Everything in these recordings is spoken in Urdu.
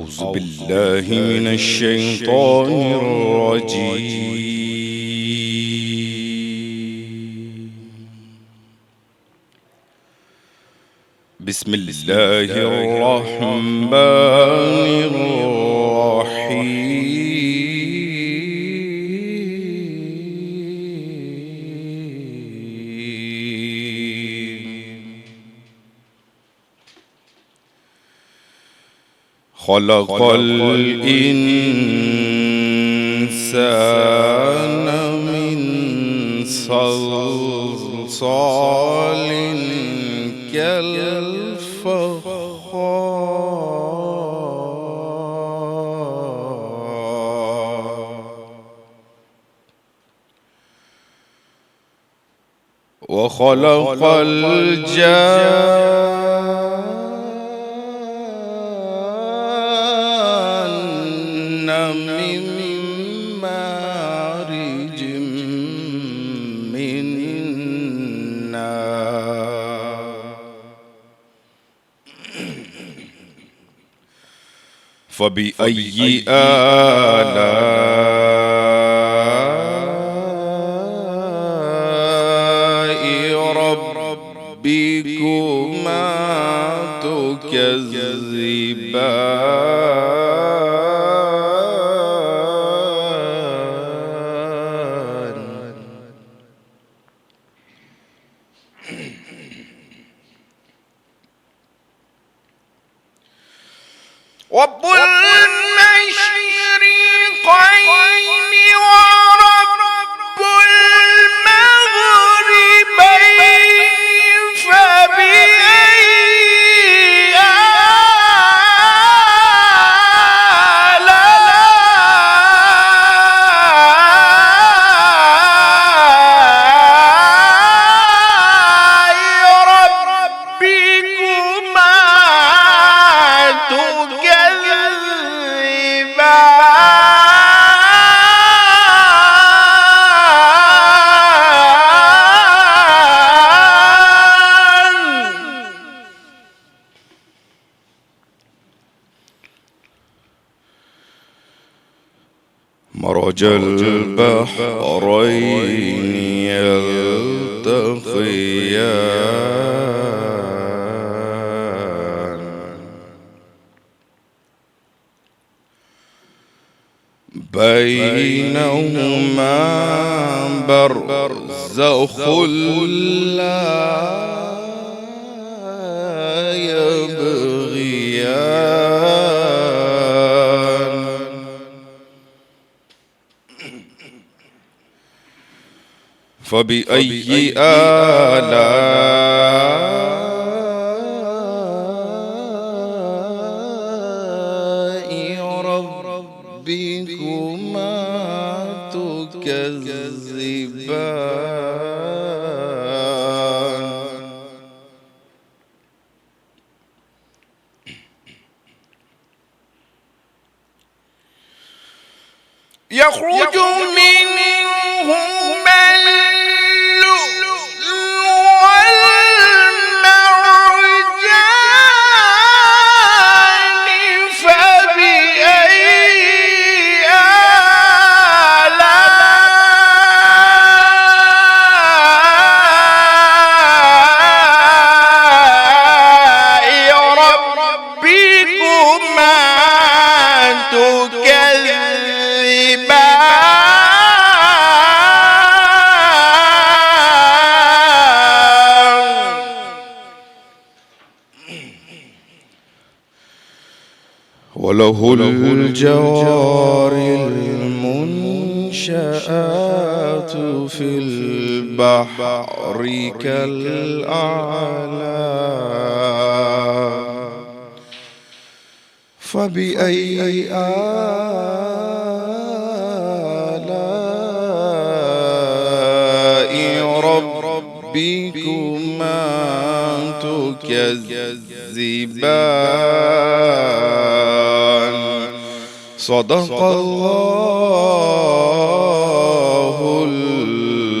أعوذ بالله من الشيطان الرجيم. بسم الله الرحمن الرحيم. خلق الإنسان من صلصال كالفخار وخلق الجان من مارج من نار فبأي آلاء ربكما تكذبان رب المشرقين ورب المغربين فبأي آلاء ربكما مرج البحرين يلتقيان بينهما برزخ لا يبغيان فبأي آلاء ربكما تكذبان يخرج منهما اللؤلؤ والمرجان فبأي آلاء ربكما تكذبان وله الجوار المنشآت في البحر كالأعلام فبأي آلاء ربكما تكذبان صدق الله العظيم.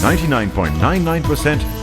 99.99%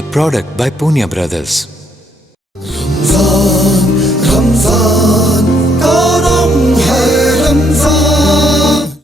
A product by Punya Brothers.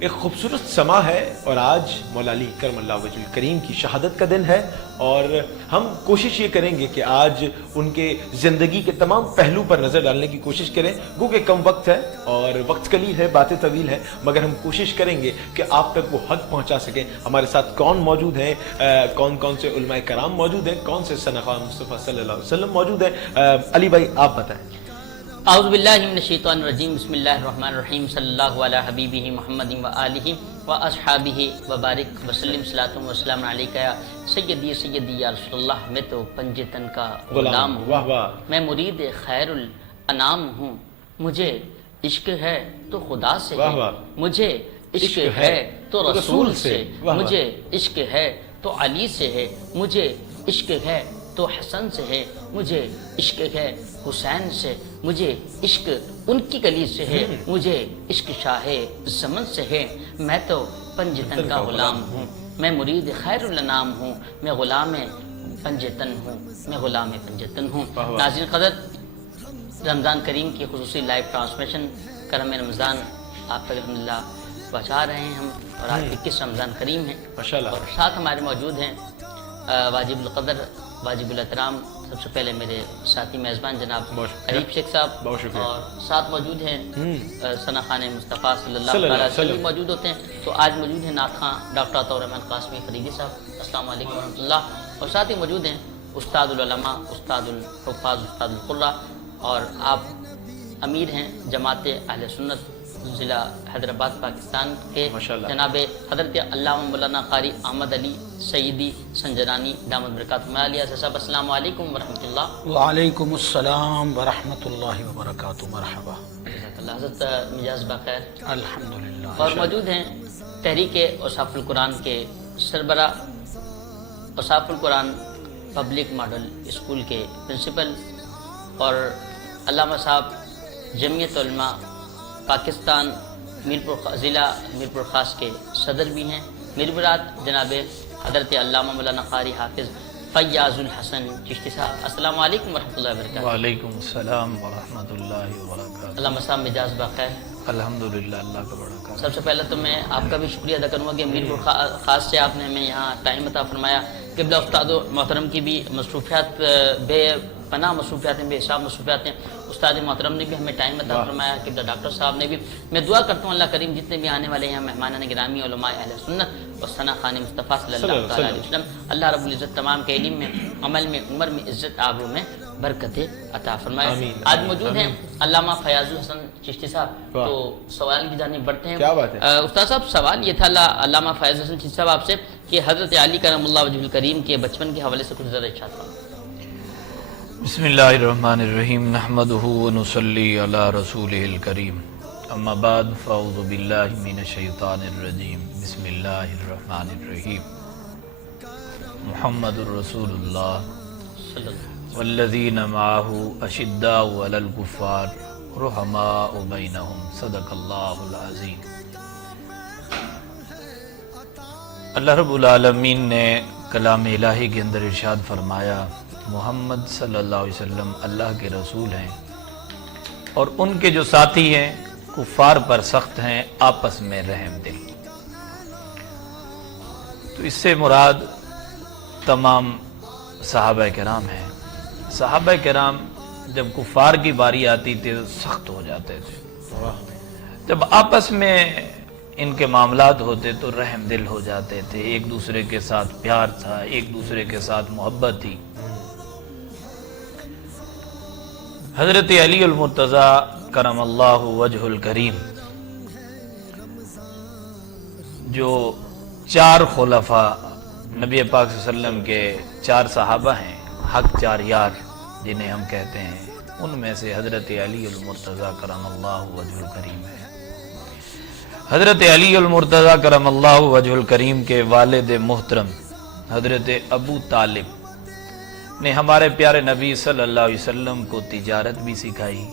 ایک خوبصورت سما ہے اور آج مولا علی کرم اللہ وجہ الکریم کی شہادت کا دن ہے، اور ہم کوشش یہ کریں گے کہ آج ان کے زندگی کے تمام پہلو پر نظر ڈالنے کی کوشش کریں، گو کہ کم وقت ہے اور وقت قلیل ہے، باتیں طویل ہیں، مگر ہم کوشش کریں گے کہ آپ تک وہ حق پہنچا سکیں۔ ہمارے ساتھ کون موجود ہیں، کون کون سے علماء کرام موجود ہیں، کون سے ثناء مصطفیٰ صلی اللہ علیہ وسلم موجود ہیں، علی بھائی آپ بتائیں۔ اعوذ باللہ من الشیطان الرجیم، بسم اللہ الرحمن الرحیم، صلی اللہ علی حبیبہ محمد و آلہ و اصحابہ وبارک وسلم، صلاۃ و سلام علیکہ یا سیدی سیدی یا رسول اللہ۔ میں تو پنجے تن کا غلام ہوں، واہ واہ، میں مرید خیر الانام ہوں، مجھے عشق ہے تو خدا سے واہ ہے، واہ، مجھے عشق ہے تو رسول سے، واہ واہ، مجھے عشق ہے تو علی سے ہے، مجھے عشق ہے تو حسن سے ہے، مجھے عشق ہے حسین سے، مجھے عشق ان کی گلی سے ہے، مجھے عشق شاہ زمن سے ہے۔ میں تو پنجتن کا غلام ہوں، میں مرید خیر الانام ہوں، میں غلام پنجتن ہوں، میں غلام پنجتن ہوں۔ ناظرین قدر، رمضان کریم کی خصوصی لائیو ٹرانسمیشن کرم رمضان آپ تک الحمدللہ پہنچا رہے ہیں ہم، اور آج 21 رمضان کریم ہے، ماشاءاللہ، اور ساتھ ہمارے موجود ہیں واجب القدر واجب الاحترام، سب سے پہلے میرے ساتھی میزبان جناب عریب شیخ صاحب، بہت شکریہ، اور ساتھ موجود ہیں ثنا خان مصطفیٰ صلی اللہ صلی اللہ علیہ علیہ وسلم وسلم موجود ہوتے ہیں۔ تو آج موجود ہیں نعت خواں ڈاکٹر عطاء الرحمن قاسمی فریدی صاحب، السلام علیکم ورحمۃ اللہ، اور ساتھ ہی موجود ہیں استاد العلماء، استاد الحفاظ، استاد القراء، اور آپ امیر ہیں جماعت اہل سنت ضلع حیدرآباد پاکستان کے، جناب حضرت علامہ مولانا قاری احمد علی سیدی سنجرانی دامت برکاتہ عالیہ صاحب، السلام علیکم ورحمۃ اللہ۔ وعلیکم السلام ورحمۃ اللہ وبرکاتہ، مرحبا۔ حضرت مجاز بخیر، الحمدللہ۔ اور موجود ہیں تحریک اوصاف القرآن کے سربراہ، اوصاف القرآن پبلک ماڈل اسکول کے پرنسپل، اور علامہ صاحب جمعیت علماء پاکستان ضلع میرپور خاص کے صدر بھی ہیں۔ میری برات جناب حضرت علامہ مولانا قاری حافظ فیاض الحسن چشتی صاحب، السلام علیکم ورحمۃ اللہ وبرکاتہ۔ وعلیکم السلام ورحمۃ اللہ وبرکاتہ۔ علامہ صاحب مجاز بخیر، الحمدللہ، اللہ کا بڑا کرم۔ سب سے پہلے تو میں آپ کا بھی شکریہ ادا کروں گا کہ میرپور خاص سے آپ نے ہمیں یہاں ٹائم عطا فرمایا۔ قبلہ استاد محترم کی بھی مصروفیات بے پناہ مصروفیات ہیں، بے حساب مصروفیات ہیں، استاد محترم نے بھی ہمیں ٹائم عطا فرمایا، قبلہ ڈاکٹر صاحب نے بھی۔ میں دعا کرتا ہوں اللہ کریم جتنے بھی آنے والے ہیں مہمانان گرامی، علماء اہل سنت اور ثنا خان مصطفیٰ صلی اللہ تعالیٰ علیہ وسلم، اللہ رب العزت تمام کے علم میں، عمل میں، عمر میں، عزت آبرو میں برکت عطا فرمائے۔ آج موجود ہیں علامہ فیاض الحسن چشتی صاحب، تو سوال کی جانب بڑھتے ہیں۔ کیا بات ہے استاد صاحب، سوال یہ تھا علامہ فیاض الحسن چشتی صاحب آپ سے کہ حضرت علی کرم اللہ وجہ الکریم کے بچپن کے حوالے سے کچھ ذرا ارشاد فرمائیں۔ بسم اللہ الرحمن الرحیم، نحمدہ ونصلی علی رسولہ الکریم، اما بعد فاعوذ باللہ من الشیطان الرجیم، بسم اللہ الرحمن الرحیم۔ محمد الرسول اللہ والذین معہ اشداء علی الکفار رحماء بینہم، صدق اللہ العظیم۔ اللہ رب العالمین نے کلام الہی کے اندر ارشاد فرمایا، محمد صلی اللہ علیہ وسلم اللہ کے رسول ہیں، اور ان کے جو ساتھی ہیں کفار پر سخت ہیں، آپس میں رحم دل۔ تو اس سے مراد تمام صحابہ کرام ہیں۔ صحابہ کرام جب کفار کی باری آتی تھی تو سخت ہو جاتے تھے، جب آپس میں ان کے معاملات ہوتے تو رحم دل ہو جاتے تھے، ایک دوسرے کے ساتھ پیار تھا، ایک دوسرے کے ساتھ محبت تھی۔ حضرت علی المرتضی کرم اللہ وجہ الکریم، جو 4 خلفاء نبی پاک صلی اللہ علیہ وسلم کے 4 صحابہ ہیں، حق 4 یار جنہیں ہم کہتے ہیں، ان میں سے حضرت علی المرتضی کرم اللہ وجہ الکریم ہے۔ حضرت علی المرتضی کرم اللہ وجہ الکریم کے والد محترم حضرت ابو طالب نے ہمارے پیارے نبی صلی اللہ علیہ وسلم کو تجارت بھی سکھائی،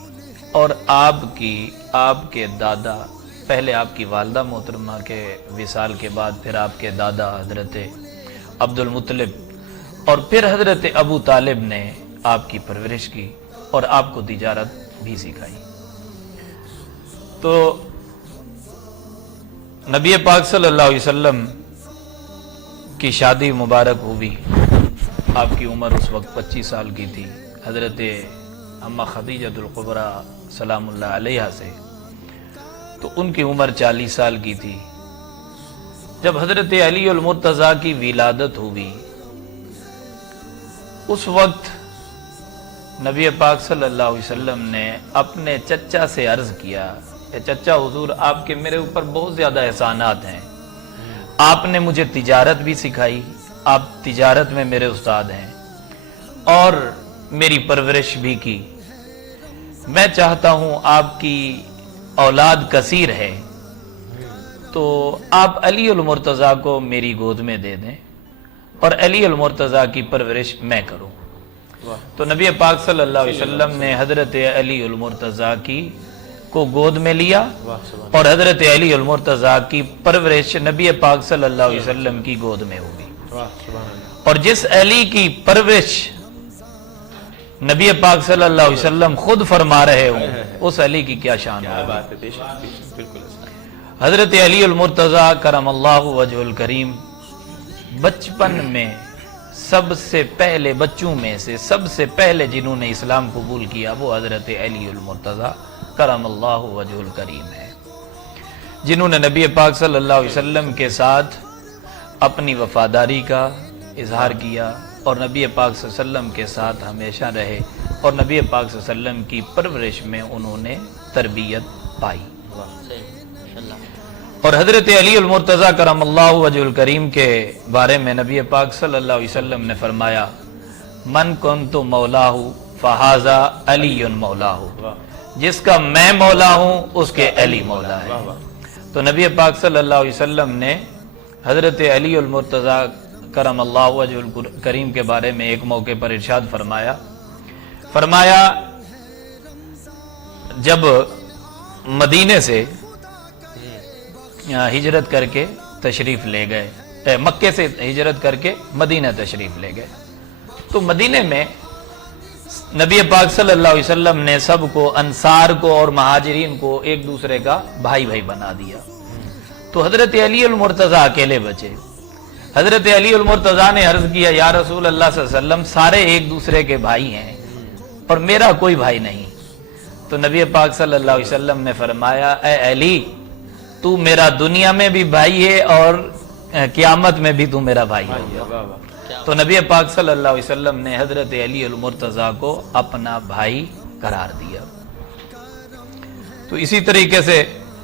اور آپ کے دادا، پہلے آپ کی والدہ محترمہ کے وصال کے بعد پھر آپ کے دادا حضرت عبد المطلب، اور پھر حضرت ابو طالب نے آپ کی پرورش کی اور آپ کو تجارت بھی سکھائی۔ تو نبی پاک صلی اللہ علیہ وسلم کی شادی مبارک ہوئی. آپ کی عمر اس وقت 25 سال کی تھی. حضرت اماں خدیجۃ الکبریٰ سلام اللہ علیہا سے تو ان کی عمر 40 سال کی تھی. جب حضرت علی المرتضیٰ کی ولادت ہوئی اس وقت نبی پاک صلی اللہ علیہ وسلم نے اپنے چچا سے عرض کیا کہ چچا حضور آپ کے میرے اوپر بہت زیادہ احسانات ہیں. آپ نے مجھے تجارت بھی سکھائی, آپ تجارت میں میرے استاد ہیں اور میری پرورش بھی کی. میں چاہتا ہوں آپ کی اولاد کثیر ہے تو آپ علی المرتضیٰ کو میری گود میں دے دیں اور علی المرتضیٰ کی پرورش میں کروں. تو نبی پاک صلی اللہ علیہ وسلم نے حضرت علی المرتضیٰ کی کو گود میں لیا اور حضرت علی المرتضیٰ کی پرورش نبی پاک صلی اللہ علیہ وسلم کی گود میں ہوگی. اور جس علی کی پرورش نبی پاک صلی اللہ علیہ وسلم خود فرما رہے ہوں اس علی کی کیا شان ہے. حضرت علی المرتضیٰ کرم اللہ وجہ الکریم بچپن میں سب سے پہلے بچوں میں سے سب سے پہلے جنہوں نے اسلام قبول کیا وہ حضرت علی المرتضیٰ کرم اللہ وجہ الکریم ہے, جنہوں نے نبی پاک صلی اللہ علیہ وسلم کے ساتھ اپنی وفاداری کا اظہار کیا اور نبی پاک صلی اللہ علیہ وسلم کے ساتھ ہمیشہ رہے اور نبی پاک صلی اللہ علیہ وسلم کی پرورش میں انہوں نے تربیت پائی. اور حضرت علی المرتضیٰ کرم اللہ وجہ الکریم کے بارے میں نبی پاک صلی اللہ علیہ وسلم نے فرمایا من کنت مولاہ فہذا علی مولاہ, جس کا میں مولا ہوں اس کے علی مولا ہے. تو نبی پاک صلی اللہ علیہ وسلم نے حضرت علی المرتضیٰ کرم اللہ وجہ الکریم کے بارے میں ایک موقع پر ارشاد فرمایا جب مدینے سے ہجرت کر کے تشریف لے گئے, مکے سے ہجرت کر کے مدینہ تشریف لے گئے تو مدینے میں نبی پاک صلی اللہ علیہ وسلم نے سب کو انصار کو اور مہاجرین کو ایک دوسرے کا بھائی بھائی بنا دیا. تو حضرت علی المرتضیٰ اکیلے بچے. حضرت علی المرتضیٰ نے عرض کیا یا رسول اللہ صلی اللہ علیہ وسلم سارے ایک دوسرے کے بھائی ہیں اور میرا کوئی بھائی نہیں. تو نبی پاک صلی اللہ علیہ وسلم نے فرمایا اے علی تو میرا دنیا میں بھی بھائی ہے اور قیامت میں بھی تو میرا بھائی ہے. تو نبی پاک صلی اللہ علیہ وسلم نے حضرت علی المرتضیٰ کو اپنا بھائی قرار دیا. تو اسی طریقے سے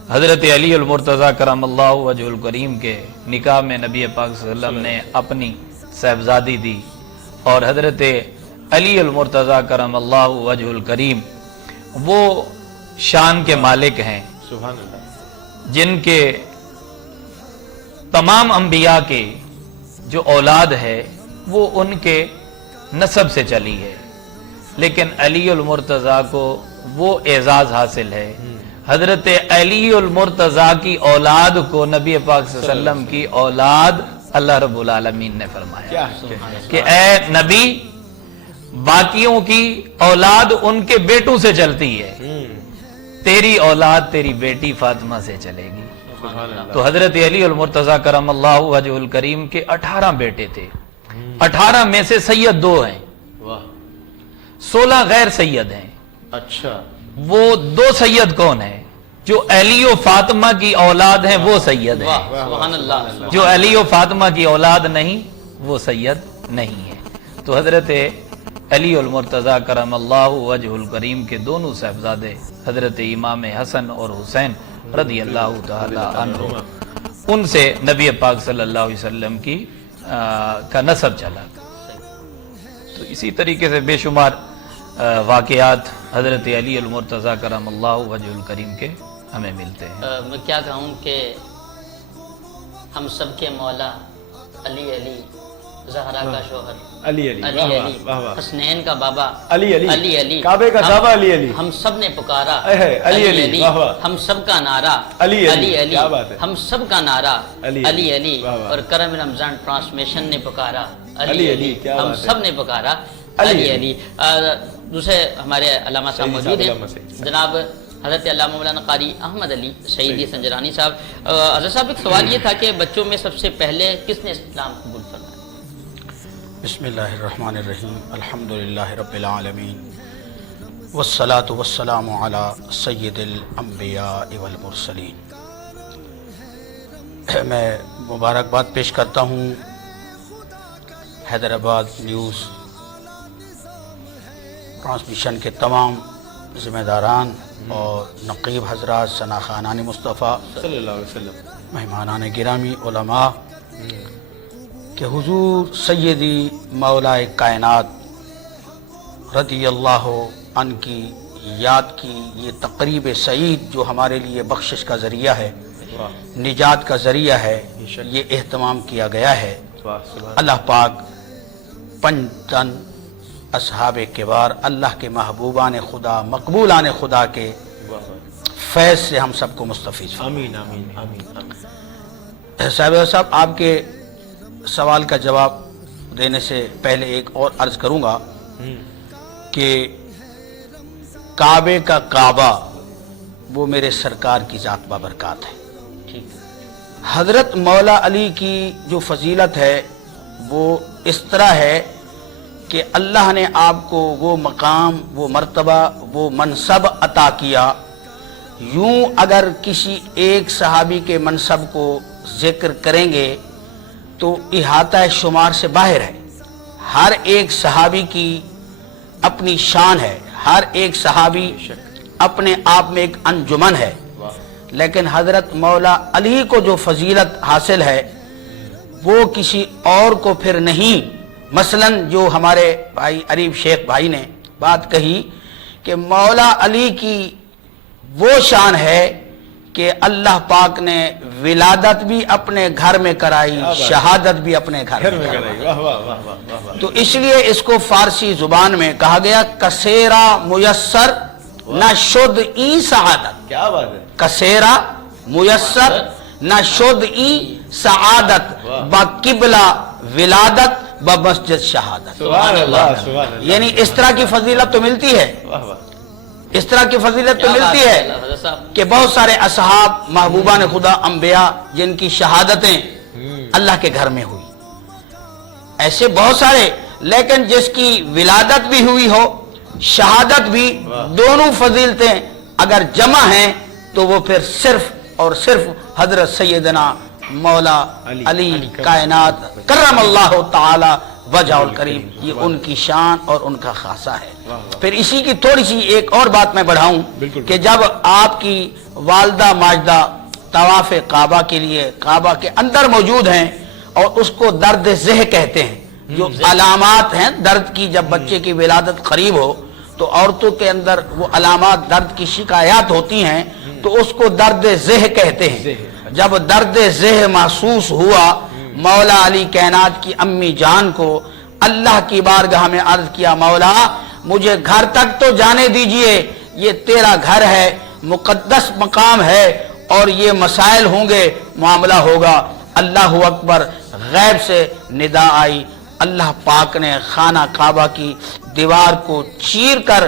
حضرت علی المرتضیٰ کرم اللہ وجہ الکریم کے نکاح میں نبی پاک صلی اللہ علیہ وسلم نے اپنی صاحبزادی دی اور حضرت علی المرتضیٰ کرم اللہ وجہ الکریم وہ شان کے مالک ہیں جن کے تمام انبیاء کے جو اولاد ہے وہ ان کے نسب سے چلی ہے, لیکن علی المرتضیٰ کو وہ اعزاز حاصل ہے. حضرت علی المرتضیٰ کی اولاد کو نبی پاک صلی اللہ علیہ وسلم کی اولاد اللہ رب العالمین نے فرمایا کہ اے نبی باقیوں کی اولاد ان کے بیٹوں سے چلتی ہے, تیری اولاد تیری بیٹی فاطمہ سے چلے گی. تو حضرت علی المرتضیٰ کرم اللہ وجہ الکریم کے 18 بیٹے تھے, 18 میں سے سید 2 ہیں, 16 غیر سید ہیں. اچھا وہ 2 سید کون ہیں؟ جو علی و فاطمہ کی اولاد ہیں وہ سید ہیں, سبحان اللہ. جو علی و فاطمہ کی اولاد نہیں وہ سید نہیں ہے. تو حضرت علی المرتضیٰ کرم اللہ وجہ الکریم کے دونوں صاحبزادے حضرت امام حسن اور حسین رضی اللہ تعالی عنہ ان سے نبی پاک صلی اللہ علیہ وسلم کی کا نسب چلا. تو اسی طریقے سے بے شمار واقعات حضرت علی المرتضیٰ کرم اللہ وجہ الکریم کے ہمیں ملتے ہیں. میں کیا کہوں کہ ہم سب کے مولا علی علی, زہرا کا شوہر علی علی, علی علی, حسنین کا بابا علی علی, علی علی, کعبے کا کعبہ علی علی, ہم سب نے پکارا علی علی, ہم سب کا نعرہ علی علی علی, ہم سب کا نعرہ علی علی, اور کرم رمضان ٹرانسمیشن نے پکارا علی علی, ہم سب نے پکارا علی علی. دوسرے ہمارے علامہ صاحب موجود ہیں, جناب حضرت علامہ مولانا قاری احمد علی شہیدی سنجرانی صاحب. حضرت صاحب ایک سوال یہ تھا کہ بچوں میں سب سے پہلے کس نے اسلام قبول فرمایا؟ بسم اللہ الرحمن الرحیم. الحمدللہ رب العالمین والصلاة والسلام علی سید الانبیاء والمرسلین. میں مبارکباد پیش کرتا ہوں حیدرآباد نیوز ٹرانسمیشن کے تمام ذمہ داران اور نقیب حضرات، ثنا خانان مصطفیٰ صلی اللہ علیہ وسلم، مہمانان گرامی، علماء، کہ حضور سیدی مولا کائنات رضی اللہ عنہ کی یاد کی یہ تقریب سعید جو ہمارے لیے بخشش کا ذریعہ ہے، نجات کا ذریعہ ہے، یہ اہتمام کیا گیا ہے. اللہ پاک پنجتن اصحاب کبار، اللہ کے محبوبان خدا، مقبولان خدا کے فیض سے ہم سب کو مستفیض فرمائے. آمین آمین آمین آمین. صاحب آپ کے سوال کا جواب دینے سے پہلے ایک اور عرض کروں گا کہ کعبے کا کعبہ وہ میرے سرکار کی ذات بابرکات ہے. حضرت مولا علی کی جو فضیلت ہے وہ اس طرح ہے کہ اللہ نے آپ کو وہ مقام، وہ مرتبہ، وہ منصب عطا کیا. یوں اگر کسی ایک صحابی کے منصب کو ذکر کریں گے تو احاطہ شمار سے باہر ہے. ہر ایک صحابی کی اپنی شان ہے، ہر ایک صحابی اپنے آپ میں ایک انجمن ہے. لیکن حضرت مولا علی کو جو فضیلت حاصل ہے وہ کسی اور کو پھر نہیں. مثلا جو ہمارے بھائی عریب شیخ بھائی نے بات کہی کہ مولا علی کی وہ شان ہے کہ اللہ پاک نے ولادت بھی اپنے گھر میں کرائی، شہادت بھی اپنے گھر میں کرائی. تو اس لیے اس کو فارسی زبان میں کہا گیا کسیرا میسر نہ شد ای سعادت. کیا بات ہے. کسیرا میسر نہ شد ای سعادت با قبلہ ولادت با مسجد شہادت. سبحان اللہ سبحان اللہ. یعنی اس طرح کی فضیلت تو ملتی ہے، اس طرح کی فضیلت تو ملتی ہے کہ بہت سارے اصحاب، محبوبان خدا، انبیاء جن کی شہادتیں اللہ کے گھر میں ہوئی، ایسے بہت سارے. لیکن جس کی ولادت بھی ہوئی ہو، شہادت بھی، دونوں فضیلتیں اگر جمع ہیں تو وہ پھر صرف اور صرف حضرت سیدنا مولا علی کائنات کرم اللہ تعالی وجہ الکریم، یہ ان کی شان اور ان کا خاصہ ہے. پھر اسی کی تھوڑی سی ایک اور بات میں بڑھاؤں کہ جب آپ کی والدہ ماجدہ طواف کعبہ کے لیے کعبہ کے اندر موجود ہیں اور اس کو درد ذہ کہتے ہیں، جو علامات ہیں درد کی، جب بچے کی ولادت قریب ہو تو عورتوں کے اندر وہ علامات درد کی شکایات ہوتی ہیں تو اس کو درد ذہ کہتے ہیں. جب درد ذہ محسوس ہوا مولا علی کائنات کی امی جان کو، اللہ کی بارگاہ میں عرض کیا مولا مجھے گھر تک تو جانے دیجئے، یہ تیرا گھر ہے، مقدس مقام ہے اور یہ مسائل ہوں گے، معاملہ ہوگا. اللہ اکبر. غیب سے ندا آئی، اللہ پاک نے خانہ کعبہ کی دیوار کو چیر کر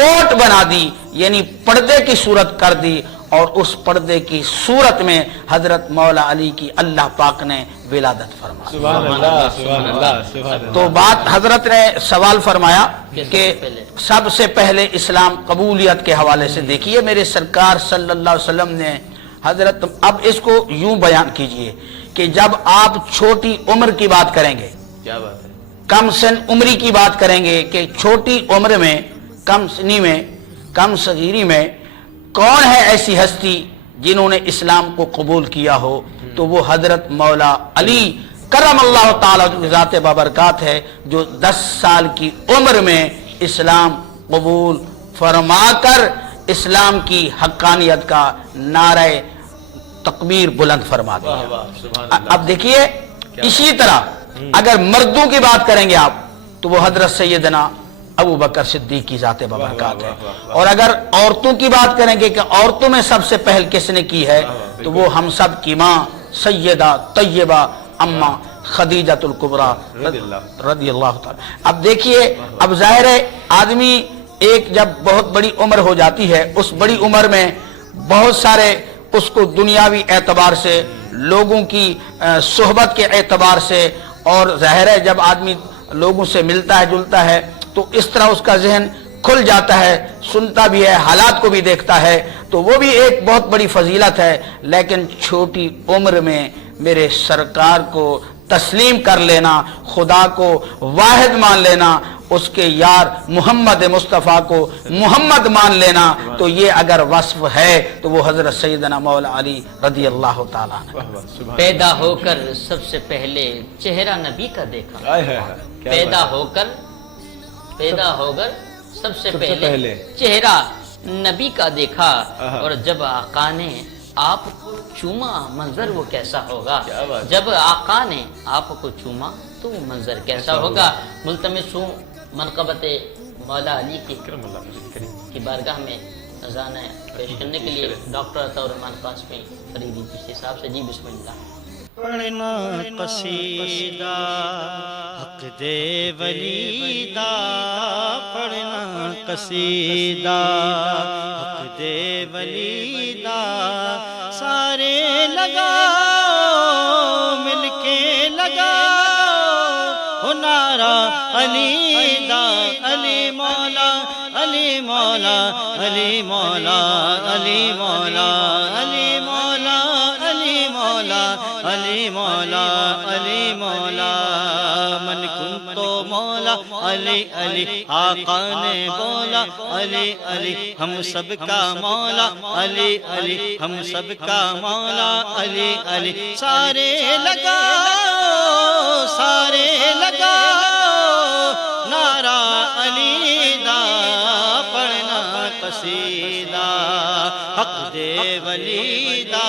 اوٹ بنا دی، یعنی پردے کی صورت کر دی، اور اس پردے کی صورت میں حضرت مولا علی کی اللہ پاک نے ولادت فرمائی. سبحان اللہ سبحان اللہ سبحان اللہ. تو بات حضرت نے سوال فرمایا کہ سب سے پہلے اسلام قبولیت کے حوالے سے دیکھیے میرے سرکار صلی اللہ علیہ وسلم نے حضرت، اب اس کو یوں بیان کیجئے کہ جب آپ چھوٹی عمر کی بات کریں گے، کیا بات ہے، کم سن عمری کی بات کریں گے کہ چھوٹی عمر میں، کم سنی میں، کم صغیری میں کون ہے ایسی ہستی جنہوں نے اسلام کو قبول کیا ہو، تو وہ حضرت مولا علی کرم اللہ تعالیٰ کی ذات بابرکات ہے، جو 10 سال کی عمر میں اسلام قبول فرما کر اسلام کی حقانیت کا نعرہ تکبیر بلند فرما دیا. اب دیکھیے اسی طرح اگر مردوں کی بات کریں گے آپ تو وہ حضرت سیدنا ابو بکر صدیق کی ذات بابرکات ہے، اور اگر عورتوں کی بات کریں گے کہ عورتوں میں سب سے پہل کس نے کی ہے تو وہ ہم سب کی ماں سیدہ طیبہ اما خدیجۃ الکبریٰ رضی اللہ تعالی. اب دیکھیے، اب ظاہر ہے آدمی ایک جب بہت بڑی عمر ہو جاتی ہے، اس بڑی عمر میں بہت سارے اس کو دنیاوی اعتبار سے، لوگوں کی صحبت کے اعتبار سے، اور ظاہر ہے جب آدمی لوگوں سے ملتا ہے جلتا ہے تو اس طرح اس کا ذہن کھل جاتا ہے، سنتا بھی ہے، حالات کو بھی دیکھتا ہے، تو وہ بھی ایک بہت بڑی فضیلت ہے۔ لیکن چھوٹی عمر میں میرے سرکار کو تسلیم کر لینا، خدا کو واحد مان لینا، اس کے یار محمد مصطفیٰ کو محمد مان لینا، تو یہ اگر وصف ہے تو وہ حضرت سیدنا مولا علی رضی اللہ تعالیٰ عنہ۔ پیدا ہو کر سب سے پہلے چہرہ نبی کا دیکھا، پیدا ہو کر سب سے پہلے چہرہ نبی کا دیکھا، اور جب آقا نے آپ کو چوما منظر وہ کیسا ہوگا، جب آقا نے آپ کو چوما تو وہ منظر کیسا ہوگا۔ ملتمس ہوں منقبت مولا علی کی بارگاہ میں اذان پیش کرنے کے لیے ڈاکٹر عطا الرحمن قاسمی فریدی چشتی صاحب سے۔ جی بسم اللہ۔ پڑھنا قصیدہ حق دے ولی دا، پڑھنا قصیدہ حق دے ولی دا، سارے لگاؤ مل کے لگاؤ نعرہ علی دا، علی مولا علی مولا علی مولا علی مولا علی مولا علی مولا علی مولا علی مولا، من کن تو مولا علی علی، آقا نے بولا علی علی، ہم سب کا مولا علی علی، ہم سب کا مولا علی علی، سارے لگاؤ سارے لگاؤ نعرہ علی دا، پڑھنا قصیدہ حق دے ولی دا،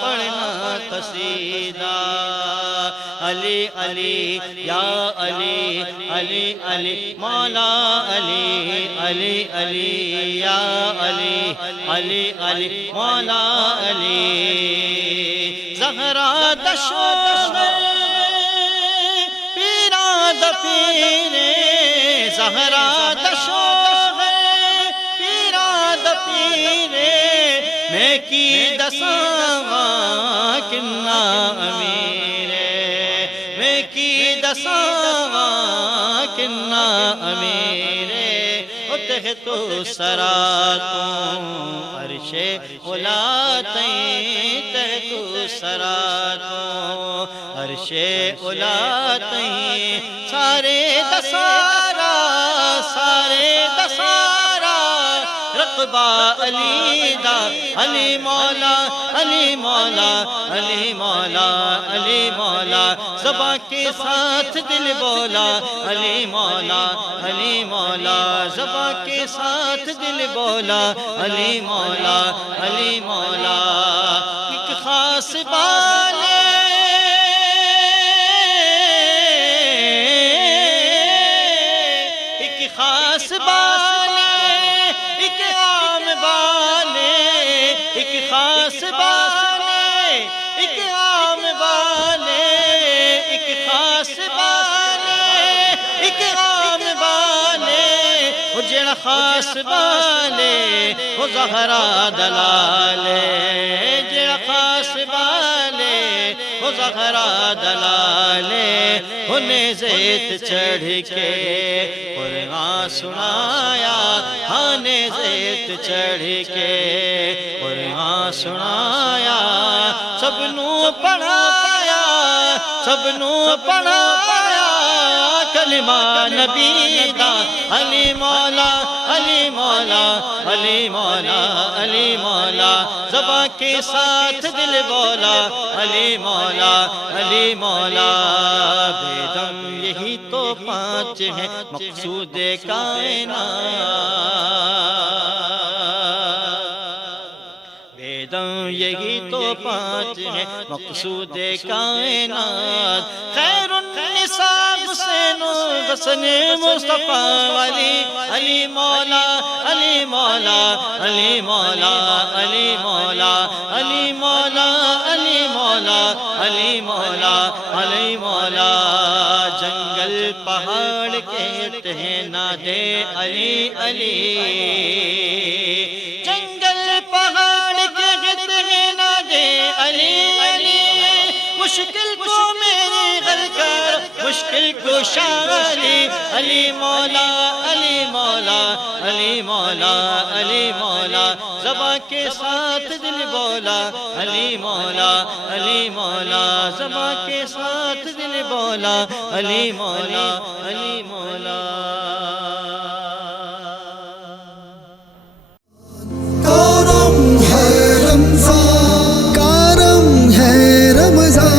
پڑھنا قصیدہ علی علی یا علی علی علی مولا علی علی علی یا علی علی علی مولا علی، زہرا دشوق پیرا دپیرے، زہرا دشوق پیرا دپیرے، میں کی دساواں کنا امیرے، میں کی دساواں کنا امیرے، ہوتے تو سراتوں عرش اولا تئیں، تہ تو سراتوں عرش اولا تئیں، سارے دسارا سارے دسارا رقبہ علی دا، علی مولا علی مولا علی مولا علی مولا، زباں کے ساتھ دل بولا علی مولا علی مولا، زباں کے ساتھ دل بولا علی مولا علی مولا، ایک خاص بالے ایک خاص بالے، ایک عام بالے، ایک خاص بالے، ایک عام بالے، ایک خاص بالے، ایک عام بالے، وہ جڑا خاص بالے وہ زہرا دلالے، جڑا خاص بالے وہ زہرا دلالے، انہیں زیت چڑھ کے قرآن سنایا، ہانے زیت چڑھ کے قرآن سنایا، سب نو پڑھایا سب نو پڑھایا کلمہ نبی دا، علی مولا علی مولا علی مولا علی مولا، زباں کے ساتھ دل بولا علی مولا علی مولا، بیدم یہی تو پانچ ہیں مقصود کائنات، بیدم یہی تو پانچ ہیں مقصود کائنات، خیر النساء حسین حسن مصطفیٰ علی، علی مولا علی مولا علی مولا علی مولا علی مولا علی مولا علی مولا علی مولا، جنگل پہاڑ کہتے ہیں نہ دے علی علی جنگل پہاڑ کے گدے نہ دے علی علی مشکل کو میرے حل کر مشکل کو علی علی مولا علی مولا علی مولا علی مولا زباں کے ساتھ دل بولا علی مولا علی مولا زباں کے ساتھ دل بولا علی مولا علی مولا کارم ہے رمضان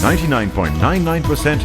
99.99%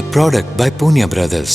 A product by Punya Brothers.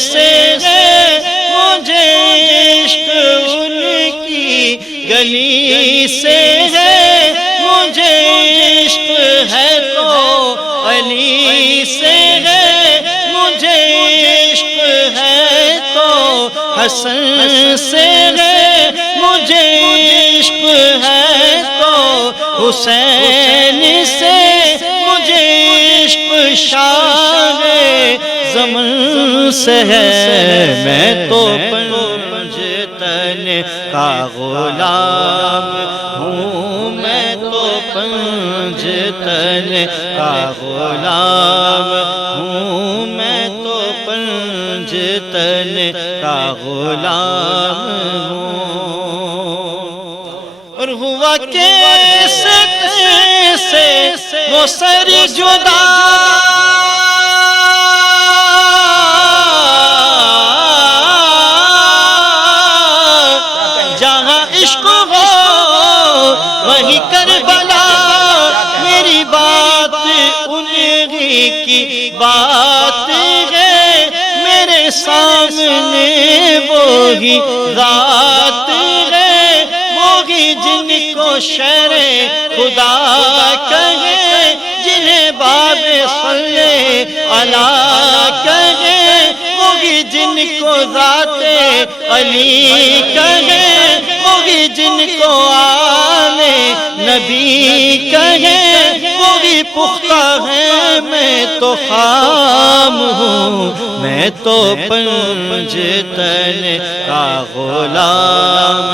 سے ہے مجھے عشق ان کی گلی سے ہے مجھے عشق ہے تو علی سے ہے مجھے عشق ہے تو حسن سے ہے مجھے عشق ہے تو حسین سے مجھے عشق شاہ زمن سے ہے میں تو پنجتن کا غلام ہوں میں تو پنجتن کا غلام ہوں میں تو پنجتن کا غلام ہوں اور ہوا کیسے وہ سر جدا جہاں عشق ہو وہی کربلا میری بات انہی کی بات ہے میرے سامنے وہی ذات ہے وہی جن کو شر خدا کہے جنہیں باب صلی اللہ کہے وہی جن کو ذات علی کہے وہی جن کو آل نبی کہے وہی پختہ ہے میں تو خام ہوں میں تو پنجتن کا غلام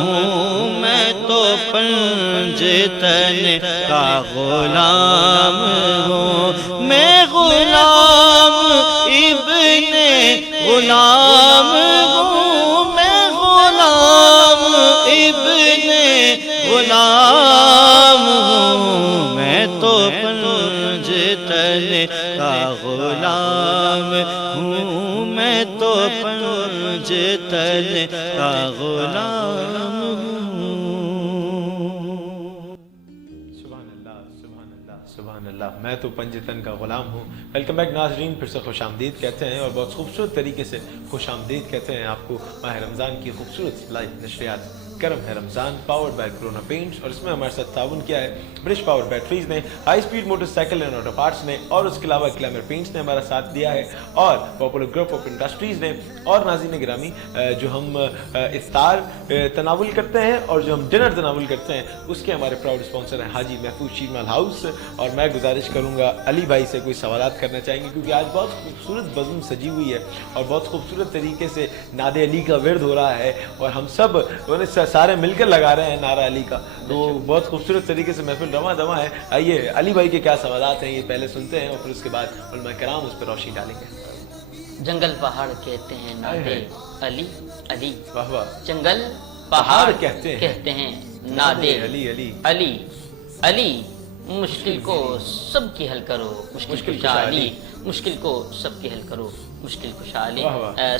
ہوں میں تو پنجتن کا غلام ہوں میں غلام ابن غلام ہوں میں غلام ابن غلام ہوں میں تو پنجتن کا غلام ہوں میں تو پنجتن کا غلام ہوں سبحان اللہ میں تو پنجتن کا غلام ہوں. ویلکم بیک ناظرین, پھر سے خوش آمدید کہتے ہیں اور بہت خوبصورت طریقے سے خوش آمدید کہتے ہیں آپ کو ماہ رمضان کی خوبصورت لائیو نشریات کرم ہے رمضان پاورڈ بائی کرونا پینٹس. اور اس میں ہمارے ساتھ تعاون کیا ہے برش پاور بیٹریز نے, high speed motor cycle and auto parts نے, اور اس کے علاوہ گلیمر پینٹس نے ہمارا ساتھ دیا ہے, اور پاپولر گروپ آف انڈسٹریز نے, اور ناظرین گرامی جو ہم افطار تناول کرتے ہیں اور جو ہم ڈنر تناول کرتے ہیں اس کے ہمارے پراؤڈ اسپانسر ہیں حاجی محفوظ شیرمال ہاؤس. اور میں گزارش کروں گا علی بھائی سے کوئی سوالات کرنا چاہیں گے کیونکہ آج بہت خوبصورت بزم سجی ہوئی ہے اور بہت خوبصورت طریقے سے ناد علی کا ورد ہو رہا ہے اور ہم سب سارے مل کر لگا رہے ہیں نعرہ علی کا, تو بہت خوبصورت طریقے سے محفل رواں دواں ہے. آئیے علی بھائی کے کیا سوالات ہیں یہ پہلے سنتے ہیں اور پھر اس کے بعد علماء کرام اس پہ روشنی ڈالیں گے. جنگل پہاڑ کہتے ہیں نادے علی علی, واہ واہ, جنگل پہاڑ کہتے ہیں نادے علی علی علی علی, مشکل کو سب کی حل کرو مشکل کشا علی, مشکل کو سب کی حل کرو مشکل کشا علی.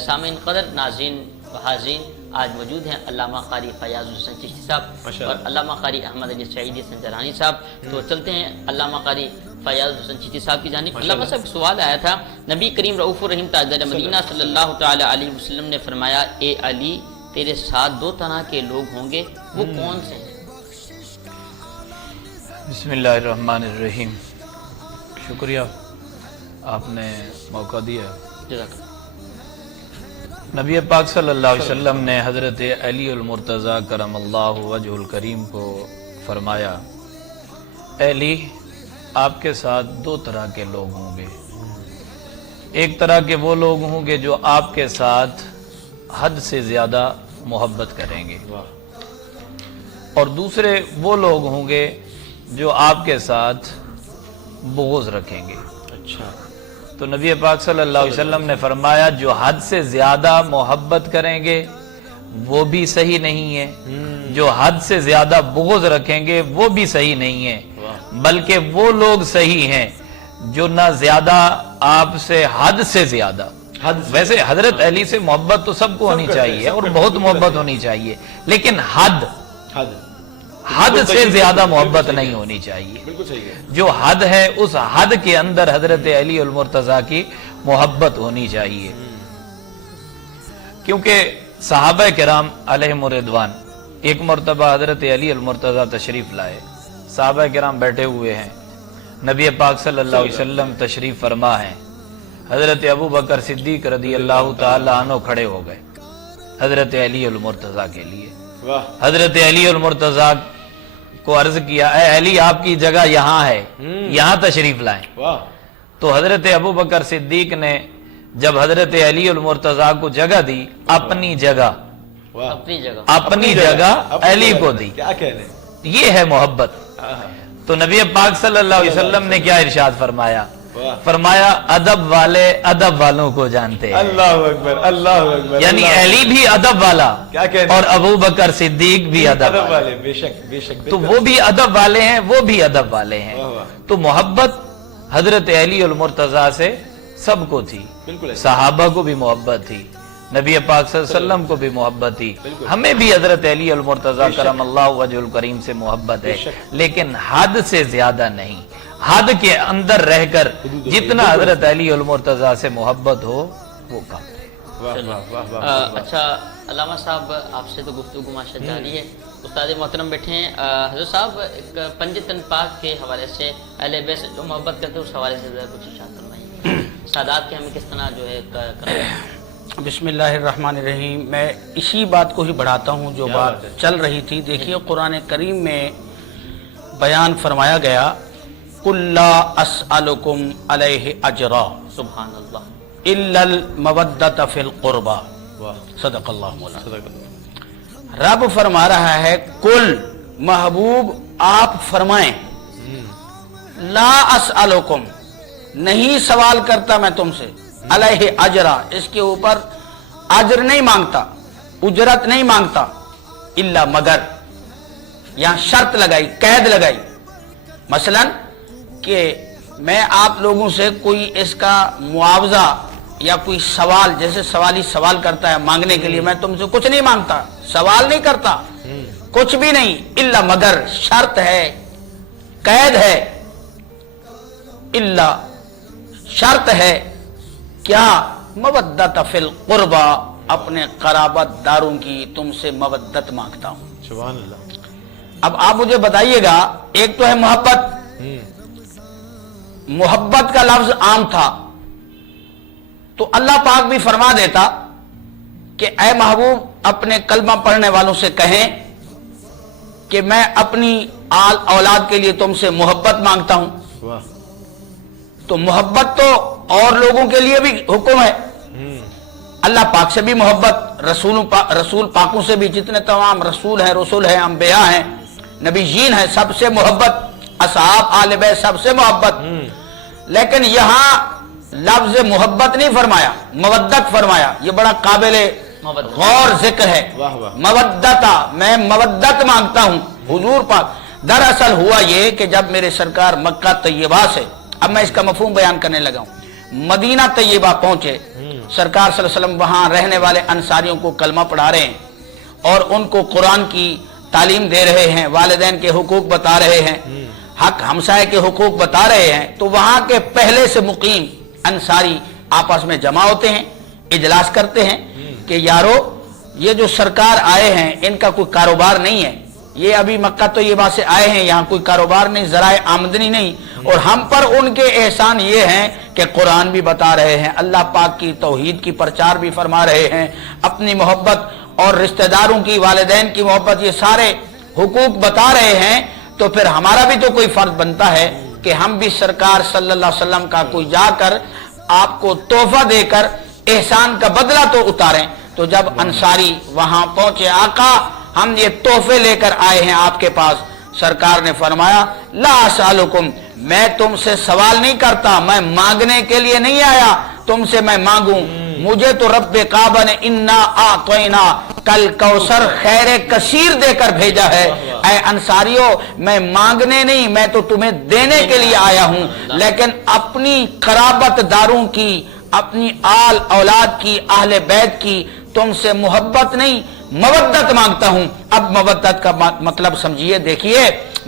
سامعین قدر, ناظرین و حاضرین, آج موجود ہیں علامہ قاری فیاض حسین چشتی صاحب اور علامہ قاری احمد علی سعیدی سنجرانی صاحب. تو چلتے ہیں علامہ قاری فیاض حسین چشتی صاحب کی جانب. علامہ صاحب سوال آیا تھا, نبی کریم رؤوف الرحیم تاجدار مدینہ صلی اللہ تعالی علیہ وسلم نے فرمایا اے علی تیرے ساتھ دو طرح کے لوگ ہوں گے, وہ کون سے ہیں؟ بسم اللہ الرحمن الرحیم. شکریہ آپ نے موقع دیا. نبی پاک صلی اللہ علیہ وسلم نے حضرت علی المرتضی کرم اللہ وجہ الکریم کو فرمایا اے علی آپ کے ساتھ دو طرح کے لوگ ہوں گے. ایک طرح کے وہ لوگ ہوں گے جو آپ کے ساتھ حد سے زیادہ محبت کریں گے, اور دوسرے وہ لوگ ہوں گے جو آپ کے ساتھ بغض رکھیں گے. اچھا, تو نبی پاک صلی اللہ علیہ وسلم نے فرمایا جو حد سے زیادہ محبت کریں گے وہ بھی صحیح نہیں ہے, جو حد سے زیادہ بغض رکھیں گے وہ بھی صحیح نہیں ہے, بلکہ وہ لوگ صحیح ہیں جو نہ زیادہ آپ سے حد سے زیادہ. ویسے حضرت علی سے محبت تو سب کو ہونی چاہیے اور بہت محبت ہونی چاہیے, لیکن حد سے زیادہ محبت نہیں ہونی چاہیے. جو حد ہے اس حد کے اندر حضرت علی المرتضی کی محبت ہونی چاہیے. کیونکہ صحابہ کرام علیہم الرضوان ایک مرتبہ حضرت علی المرتضیٰ تشریف لائے، صحابہ کرام بیٹھے ہوئے ہیں، نبی پاک صلی اللہ علیہ وسلم تشریف فرما ہیں، حضرت ابو بکر صدیق رضی اللہ تعالی عنہ کھڑے ہو گئے حضرت علی المرتضیٰ کے لیے. حضرت علی المرتضیٰ کو عرض کیا، اے علی آپ کی جگہ یہاں ہے، یہاں تشریف لائیں. تو حضرت ابو بکر صدیق نے جب حضرت علی المرتضیٰ کو جگہ دی، اپنی جگہ علی کو دی. کیا کہنے، یہ ہے محبت. تو نبی پاک صلی اللہ علیہ وسلم نے کیا ارشاد فرمایا؟ فرمایا ادب والے ادب والوں کو جانتے ہیں. اللہ اکبر، اللہ اکبر. یعنی علی بھی ادب والا اور ابو بکر صدیق بھی ادب والے. بے شک بے شک. تو وہ بھی ادب والے ہیں، وہ بھی ادب والے ہیں. تو محبت حضرت علی المرتضیٰ سے سب کو تھی، صحابہ کو بھی محبت تھی، نبی پاک صلی اللہ علیہ وسلم کو بھی محبت تھی، ہمیں بھی حضرت علی المرتضیٰ کرم اللہ وجہ الکریم سے محبت ہے، لیکن حد سے زیادہ نہیں. حد کے اندر رہ کر جتنا حضرت علی المرتضیٰ سے محبت ہو وہ کام ہے. اچھا علامہ صاحب، آپ سے تو گفتگو ماشاء جاری ہے، استاد محترم بیٹھے ہیں. حضرت صاحب ایک پنجتن پاک کے حوالے سے اہل بیت سے جو محبت کرتے ہیں اس حوالے سے ذرا کچھ ارشاد فرمائیے. سادات کے ہمیں کس طرح جو ہے بسم اللہ الرحمن الرحیم. میں اسی بات کو ہی بڑھاتا ہوں جو بات چل رہی تھی. دیکھیے قرآن کریم میں بیان فرمایا گیا، قُلْ لَا أَسْأَلُكُمْ عَلَيْهِ أَجْرًا سبحان اللہ إِلَّا الْمَوَدَّةَ فِي الْقُرْبَى. صدق اللہ مولانا. رب فرما رہا ہے کل محبوب آپ فرمائیں، لا اسألکم نہیں سوال کرتا میں تم سے، علیہ اجرا اس کے اوپر اجر نہیں مانگتا، اجرت نہیں مانگتا، الا مگر یہاں شرط لگائی، قید لگائی. مثلا کہ میں آپ لوگوں سے کوئی اس کا معاوضہ یا کوئی سوال، جیسے سوالی سوال کرتا ہے مانگنے کے لیے، میں تم سے کچھ نہیں مانگتا، سوال نہیں کرتا، کچھ بھی نہیں، الا مگر شرط ہے، قید ہے، الا شرط ہے کیا؟ مودت فی القربہ اپنے قرابت داروں کی تم سے مودت مانگتا ہوں. سبحان اللہ. اب آپ مجھے بتائیے گا، ایک تو ہے محبت، محبت کا لفظ عام تھا تو اللہ پاک بھی فرما دیتا کہ اے محبوب اپنے کلمہ پڑھنے والوں سے کہیں کہ میں اپنی آل اولاد کے لیے تم سے محبت مانگتا ہوں. تو محبت تو اور لوگوں کے لیے بھی حکم ہے، اللہ پاک سے بھی محبت، رسول پاکوں سے بھی، جتنے تمام رسول ہیں، رسول ہیں، انبیاء ہیں، نبی جین ہیں، سب سے محبت، اصحاب آل بیت سب سے محبت. لیکن یہاں لفظ محبت نہیں فرمایا، مودت فرمایا. یہ بڑا قابل غور ذکر ہے. مودتا میں مودت مانگتا ہوں حضور پاک. دراصل ہوا یہ کہ جب میرے سرکار مکہ طیبہ سے، اب میں اس کا مفہوم بیان کرنے لگا ہوں، مدینہ طیبہ پہنچے، سرکار صلی اللہ علیہ وسلم وہاں رہنے والے انصاریوں کو کلمہ پڑھا رہے ہیں اور ان کو قرآن کی تعلیم دے رہے ہیں، والدین کے حقوق بتا رہے ہیں، حق ہمسائے کے حقوق بتا رہے ہیں. تو وہاں کے پہلے سے مقیم انصاری آپس میں جمع ہوتے ہیں، اجلاس کرتے ہیں کہ یارو یہ جو سرکار آئے ہیں ان کا کوئی کاروبار نہیں ہے، یہ ابھی مکہ تو یہ بات سے آئے ہیں، یہاں کوئی کاروبار نہیں، ذرائع آمدنی نہیں، اور ہم پر ان کے احسان یہ ہیں کہ قرآن بھی بتا رہے ہیں، اللہ پاک کی توحید کی پرچار بھی فرما رہے ہیں، اپنی محبت اور رشتہ داروں کی، والدین کی محبت، یہ سارے حقوق بتا رہے ہیں. تو پھر ہمارا بھی تو کوئی فرض بنتا ہے کہ ہم بھی سرکار صلی اللہ علیہ وسلم کا کوئی جا کر آپ کو تحفہ دے کر احسان کا بدلہ تو اتاریں. تو جب انصاری وہاں پہنچے، آقا ہم یہ تحفے لے کر آئے ہیں آپ کے پاس. سرکار نے فرمایا لا اسالکم، میں تم سے سوال نہیں کرتا، میں مانگنے کے لیے نہیں آیا تم سے میں مانگوں. مجھے تو رب کعبہ نے انا اعطینا کل کوثر خیر کثیر دے کر بھیجا ہے. اے انصاریوں میں مانگنے نہیں، میں تو تمہیں دینے کے لیے آیا ہوں، لیکن اپنی قرابت داروں کی، اپنی آل اولاد کی، اہل بیت کی تم سے محبت نہیں، مودت مانگتا ہوں. اب مودت کا مطلب سمجھیے. دیکھیے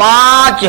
5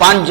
5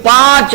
5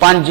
5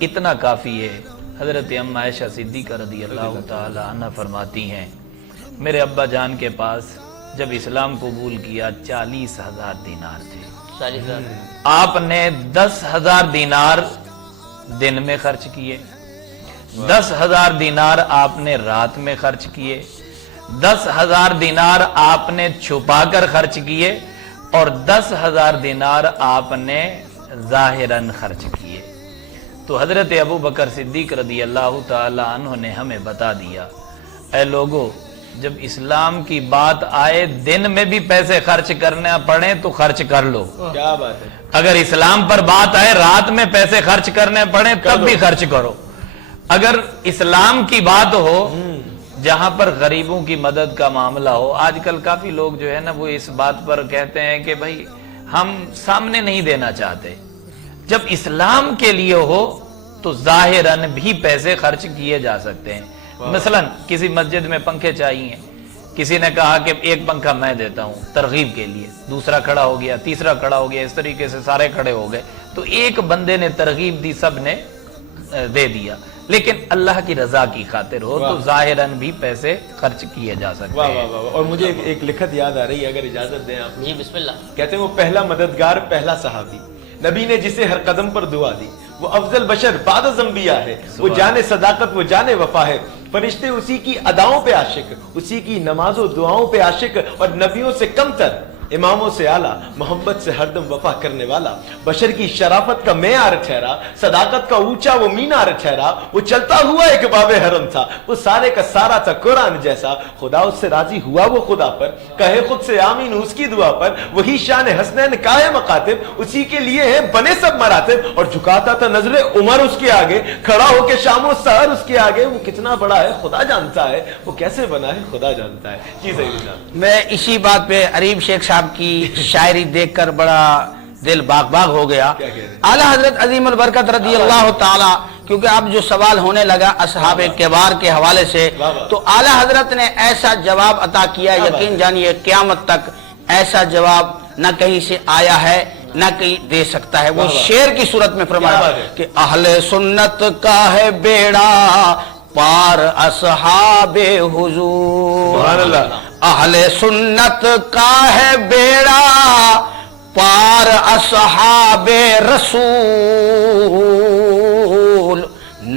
اتنا کافی ہے. حضرت ام عائشہ صدیقہ رضی اللہ تعالی عنہ فرماتی ہیں میرے ابا جان کے پاس جب اسلام قبول کیا 40,000 دینار تھے. 40,000 آپ نے 10,000 دینار دن میں خرچ کیے, 10,000 دینار آپ نے رات میں خرچ کیے, 10,000 دینار آپ نے چھپا کر خرچ کیے, اور 10,000 دینار آپ نے ظاہراً خرچ کیے. تو حضرت ابو بکر صدیق رضی اللہ تعالی عنہ نے ہمیں بتا دیا اے لوگو جب اسلام کی بات آئے دن میں بھی پیسے خرچ کرنا پڑے تو خرچ کر لو. کیا بات ہے. اگر اسلام پر بات آئے رات میں پیسے خرچ کرنے پڑے تب بھی خرچ کرو. اگر اسلام کی بات ہو جہاں پر غریبوں کی مدد کا معاملہ ہو, آج کل کافی لوگ جو ہے نا وہ اس بات پر کہتے ہیں کہ بھائی ہم سامنے نہیں دینا چاہتے. جب اسلام کے لیے ہو تو ظاہراً بھی پیسے خرچ کیے جا سکتے ہیں. مثلا کسی مسجد میں پنکھے چاہیے, کسی نے کہا کہ ایک پنکھا میں دیتا ہوں ترغیب کے لیے, دوسرا کھڑا ہو گیا, تیسرا کھڑا ہو گیا, اس طریقے سے سارے کھڑے ہو گئے. تو ایک بندے نے ترغیب دی, سب نے دے دیا. لیکن اللہ کی رضا کی خاطر ہو تو ظاہراً بھی پیسے خرچ کیے جا سکتے ہیں. اور مجھے ایک لکھت یاد آ رہی ہے, اگر اجازت دیں آپ. جی بسم اللہ. کہتے ہیں وہ پہلا مددگار, پہلا صحابی, نبی نے جسے ہر قدم پر دعا دی, وہ افضل بشر بعد از انبیاء ہے, وہ جانے صداقت, وہ جانے وفا ہے. فرشتے اسی کی اداؤں پہ عاشق, اسی کی نماز و دعاؤں پہ عاشق, اور نبیوں سے کم تر, اماموں سے اعلیٰ, محبت سے ہردم وفا کرنے والا. بشر کی شرافت کا معیار ٹھہرا, صداقت کا اونچا وہ مینار ٹھہرا. وہ چلتا ہوا ایک باب حرم تھا, وہ سارے کا سارا تھا قرآن جیسا. خدا اس سے راضی ہوا وہ خدا پر, کہے خود سے آمین اس کی دعا پر. وہی شان حسنین کا ہے مقاتب, اسی کے لیے ہیں بنے سب مراتب. اور جھکاتا تھا نظر عمر اس کے آگے, کھڑا ہو کے شام و سحر اس کے آگے. وہ کتنا بڑا ہے خدا جانتا ہے, وہ کیسے بنا ہے خدا جانتا ہے. جی صحیح. میں اسی بات پہ عریب شیخ صاحب کی شاعری دیکھ کر بڑا دل باغ باغ ہو گیا. اعلیٰ حضرت عظیم البرکت رضی اللہ تعالی, کیونکہ اب جو سوال ہونے لگا اصحاب کبار کے حوالے سے, تو اعلیٰ حضرت نے ایسا جواب عطا کیا, یقین جانیے قیامت تک ایسا جواب نہ کہیں سے آیا ہے نہ کہیں دے سکتا ہے. وہ شعر کی صورت میں فرمایا کہ اہل سنت کا ہے بیڑا پار اصحاب حضور, اہل سنت کا ہے بیڑا پار اصحاب رسول.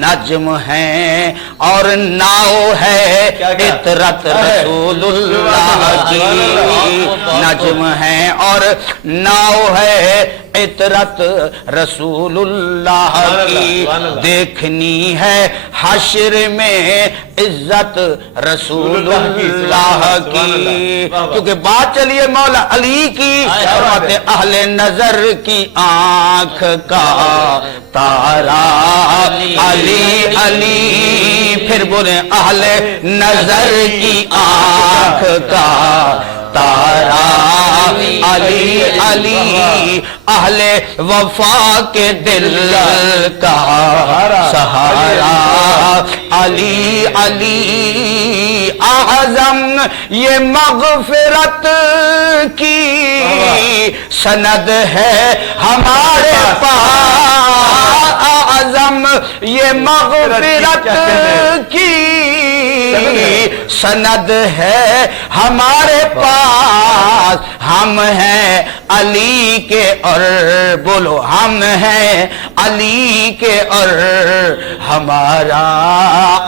نجم ہیں اور ناؤ ہے عطرت رسول اللہ کی, نجم ہیں اور ناؤ ہے عطرت رسول اللہ کی. دیکھنی ہے حشر میں عزت رسول اللہ کی. کیونکہ بات چلیے مولا علی کی, اہل نظر کی آنکھ کا تارا علی علی, پھر بولے اہل نظر کی آنکھ کا تارا علی علی, اہل وفا کے دل کا سہارا علی علی. اعظم یہ مغفرت کی سند ہے ہمارے پاس, اعظم یہ مغفرت کی سند ہے ہمارے پاس. ہم ہیں علی کے اور بولو ہم ہیں علی کے اور ہمارا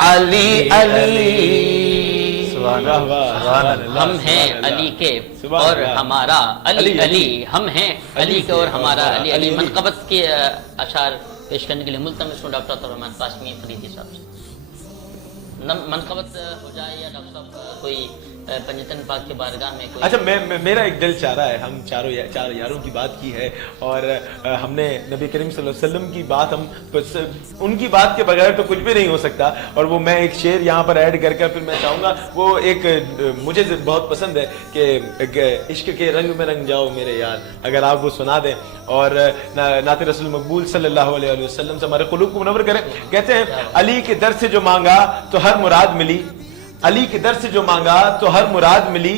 علی علی. ہم ہیں علی کے اور ہمارا علی علی, ہم ہیں علی کے اور ہمارا علی علی. منقبت کے اشعار پیش کرنے کے لیے ملتمس ہوں ڈاکٹر عطارحمان قاسمی فریدی صاحب سے. منقبت ہو جائے یا ڈاکٹر صاحب کوئی پنجتن پاک کے بارگاہ میں کوئی. اچھا میرا ایک دل چاہ رہا ہے, ہم چار یاروں کی بات کی ہے, اور ہم نے نبی کریم صلی اللہ علیہ وسلم کی بات, ہم ان کی بات کے بغیر تو کچھ بھی نہیں ہو سکتا. اور وہ میں ایک شعر یہاں پر ایڈ کر پھر میں چاہوں گا, وہ ایک مجھے بہت پسند ہے کہ عشق کے رنگ میں رنگ جاؤ میرے یار, اگر آپ وہ سنا دیں اور نعت رسول مقبول صلی اللہ علیہ وسلم سے ہمارے قلوب کو منور کریں. کہتے ہیں علی کے در سے جو مانگا تو ہر مراد ملی, علی کے در سے جو مانگا تو ہر مراد ملی,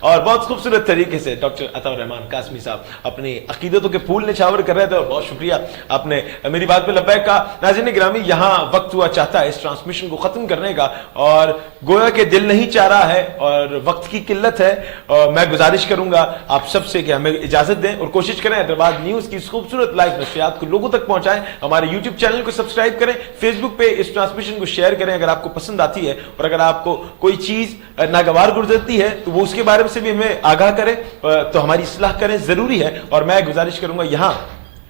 اور بہت خوبصورت طریقے سے ڈاکٹر عطا الرحمان قاسمی صاحب اپنی عقیدتوں کے پھول نچھاور کر رہے تھے، اور بہت شکریہ آپ نے میری بات پہ لبیک کہا. ناظرین گرامی، یہاں وقت ہوا چاہتا ہے اس ٹرانسمیشن کو ختم کرنے کا، اور گویا کہ دل نہیں چاہ رہا ہے اور وقت کی قلت ہے. اور میں گزارش کروں گا آپ سب سے کہ ہمیں اجازت دیں اور کوشش کریں حیدرآباد نیوز کی اس خوبصورت لائیو نشریات کو لوگوں تک پہنچائیں. ہمارے یوٹیوب چینل کو سبسکرائب کریں، فیس بک پہ اس ٹرانسمیشن کو شیئر کریں اگر آپ کو پسند آتی ہے، اور اگر آپ کو کوئی چیز ناگوار گزرتی ہے تو وہ اس کے بارے میں سے بھی ہمیں آگاہ کریں تو ہماری اصلاح کریں، ضروری ہے. اور میں گزارش کروں گا یہاں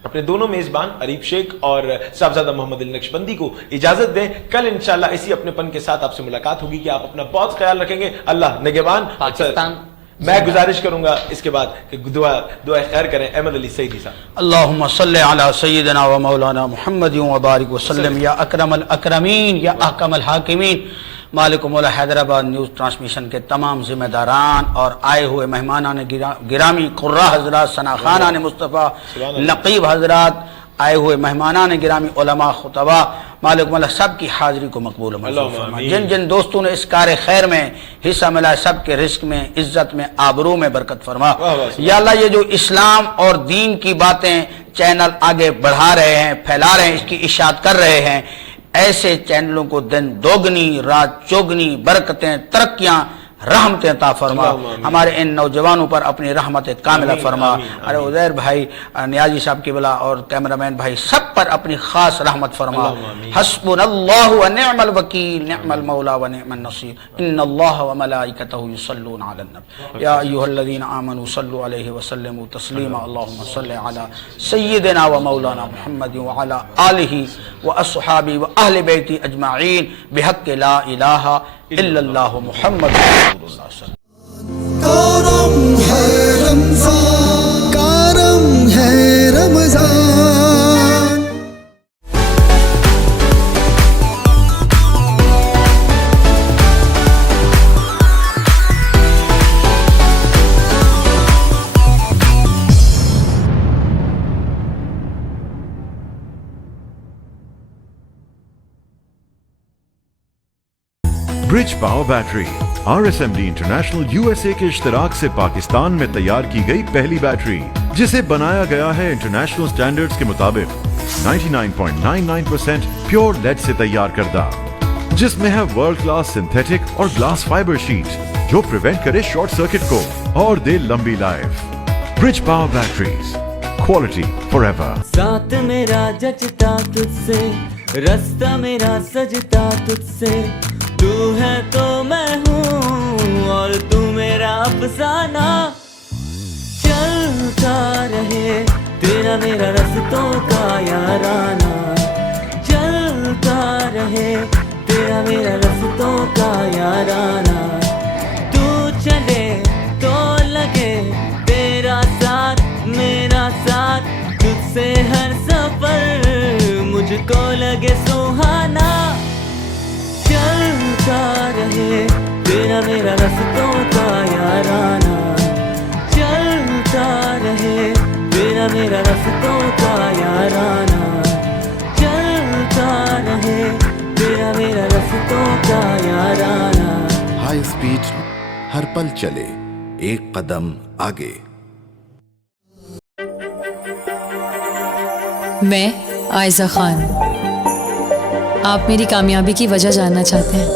اپنے دونوں میزبان عریب شیخ اور صاحبزادہ محمد علی نقشبندی کو اجازت دیں. کل انشاءاللہ اسی اپنے پن کے ساتھ آپ سے ملاقات ہوگی کہ آپ اپنا بہت خیال رکھیں گے. اللہ نگہبان. پاکستان. میں گزارش کروں گا اس کے بعد کہ دعا خیر کریں. احمد علی سعیدی صاحب. اللہم صلی علی سیدنا و مولانا محمد و بارک وسلم یا اکرم الاکرمین یا احکم الحاکمین. مالک مولا حیدرآباد نیوز ٹرانسمیشن کے تمام ذمہ داران اور آئے ہوئے مہمانان گرامی، قراء حضرات، ثناخانان مصطفیٰ، نقیب حضرات، آئے ہوئے مہمانان گرامی، علماء، خطباء، مالک مولا سب کی حاضری کو مقبول فرمائے. جن جن دوستوں نے اس کار خیر میں حصہ ملا، سب کے رزق میں، عزت میں، آبرو میں برکت فرما. یا اللہ یہ جو اسلام اور دین کی باتیں چینل آگے بڑھا رہے ہیں، پھیلا رہے ہیں، اس کی اشاعت کر رہے ہیں، ایسے چینلوں کو دن دوگنی رات چوگنی برکتیں، ترقیاں، رحمتیں عطا فرما. ہمارے ان نوجوانوں پر اپنی رحمت کاملہ فرما. ارے عزیر بھائی، نیازی صاحب کی بلا اور کیمرامین بھائی، سب پر اپنی خاص رحمت فرما. حسبنا اللہ و نعم الوکیل، نعم المولا و نعم النصیر. ان اللہ و ملائکتہ یصلون علی النبی یا ایھا الذین آمنوا صلوا علیہ وسلموا تسلیما. اللہم صل علی سیدنا و مولانا محمد وعلی آلہ و اصحابہ و اہل بیتہ اجمعین بحق لا الہ الا اللہ محمد رسول اللہ صلی کرم ہے رمضان، کرم ہے Ramzan. Burj power battery RSMD international USA کے اشتراک سے پاکستان میں تیار کی گئی پہلی بیٹری، جسے بنایا گیا ہے انٹرنیشنل سٹینڈرڈز کے مطابق 99.99% پیور لیڈ سے تیار کردہ، جس میں ہے ورلڈ کلاس سنتھیٹک اور گلاس فائبر شیٹ جو پریونٹ کرے شارٹ سرکٹ کو اور دے لمبی life. Bridge power batteries, quality for ever. ساتھ میرا جچتا تجھ سے، رستہ میرا سجتا تجھ سے، تو ہے تو میں ہوں اور تو میرا افسانہ. چلتا رہے تیرا میرا رستوں کا یارانہ، چلتا رہے تیرا میرا رستوں کا یارانہ. تو چلے تو لگے تیرا ساتھ میرا ساتھ، تجھ سے ہر سفر مجھ کو لگے سہانا. چلتا رہے تیرا میرا رستوں کا یارانہ، چلتا رہے تیرا میرا رستوں کا یارانہ، چلتا رہے تیرا میرا رستوں کا یارانہ. ہائی اسپیڈ ہر پل چلے ایک قدم آگے. میں عائزہ خان. آپ میری کامیابی کی وجہ جاننا چاہتے ہیں.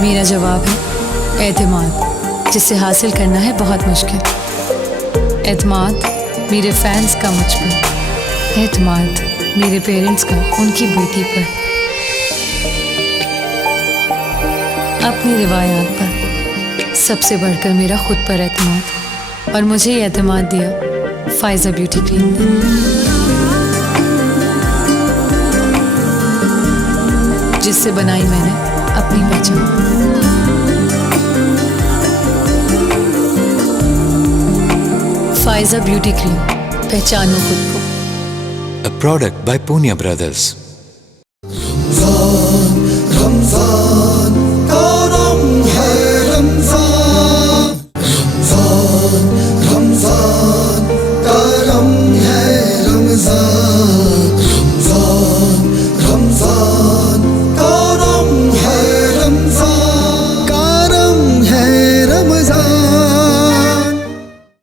میرا جواب ہے اعتماد، جسے حاصل کرنا ہے بہت مشکل. اعتماد میرے فینس کا مجھ پر، اعتماد میرے پیرنٹس کا ان کی بیٹی پر، اپنی روایات پر، سب سے بڑھ کر میرا خود پر اعتماد. اور مجھے یہ اعتماد دیا فائزہ بیوٹی کریم نے، جس سے بنائی میں نے اپنی پہچان. فائزہ بیوٹی کریم، پہچانو خود کو. A product by Punya Brothers. Ramzan Ramzan